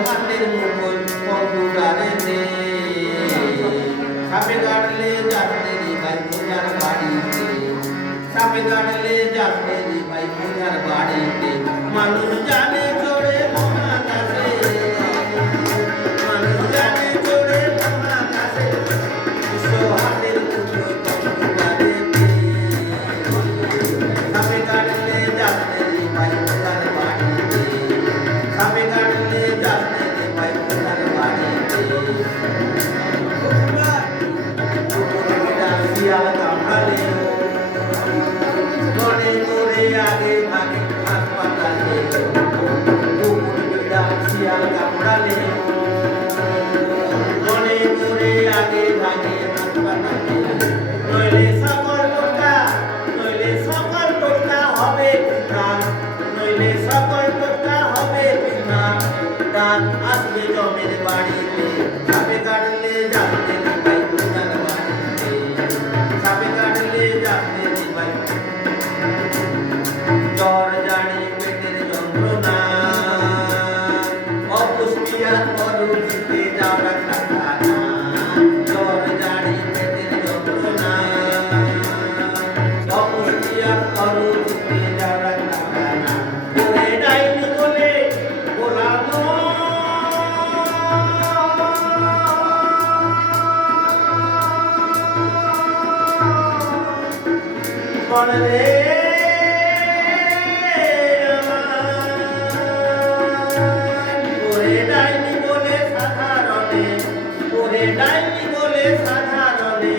হাতের মুঠোয় কম্পিউটারেতে সাপে কাটলে যাচ্ছে রে ভাই পূজার বাড়িতে সাপে কাটলে যাচ্ছে রে ভাই পূজার বাড়িতে মানুষ জানে চড়ে মহাকাশে মানুষ জানে চড়ে মহাকাশে হাতের মুঠোয় কম্পিউটারেতে সাপে কাটলে যাচ্ছে রে ভাই পূজার বাড়িতে সাপে কাটলে যাচ্ছে রে ভাই পূজার বাড়িতে শিয়াল কামড়ালে মনে করে আগে ভাগে হাসপাতালে কুকুর বিড়াল শিয়াল কামড়ালে মনে করে আগে ভাগে হাসপাতালে নইলে সকল টোটকা হবে পিতা নইলে সকল টোটকা হবে পিতা দান আসবে জমের বাড়িতে সাপে কাটলে যাচ্ছে রে ভাই পূজার বাড়িতে সাপে কাটলে যাচ্ছে রে ভাই জ্বর জানি পেটের যন্ত্রণা অপুষ্টি আর মরুভূমিতে যাও ডাক্তারখানা জ্বর জানি পেটের যন্ত্রণা অপুষ্টি আর মরুভূমিতে যাও ডাক্তারখানা ওরে ডাইনি বলে বলানো মনে ওরে ডাইনি বলে সাধারণে ওরে ডাইনি বলে সাধারণে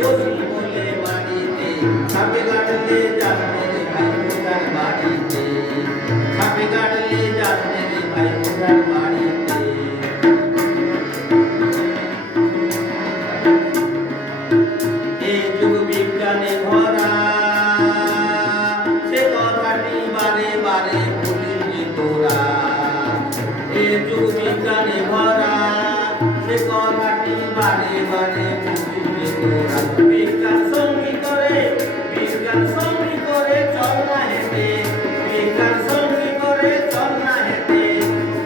দোষী বলে বাড়িতে সাপে কাটলে যাচ্ছে রে ভাই পূজার বাড়িতে সাপে কাটলে যাচ্ছে রে ভাই পূজার বাড়িতে এই যুগ বিজ্ঞানে ভরা সে কথাটি বারে বারে ভুলিস যে তোরা এই যুগ বিজ্ঞানে ভরা সে কথাটি বারে বারে ভুলিস যে তোরা বিজ্ঞান সঙ্গী করে চল না হেঁটে বিজ্ঞান সঙ্গী করে চল না হেঁটে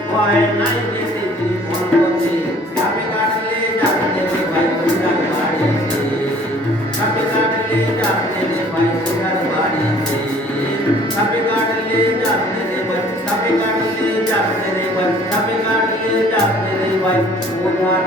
ভয় নাই যেতে জীবন পথে সাপে কাটলে যাচ্ছে রে ভাই পূজার বাড়িতে সাপে কাটলে যাচ্ছে রে ভাই পূজার বাড়িতে সাপে কাটলে যাচ্ছে রে ভাই সাপে কাটলে যাচ্ছে রে ভাই সাপে কাটলে যাচ্ছে রে ভাই পূজার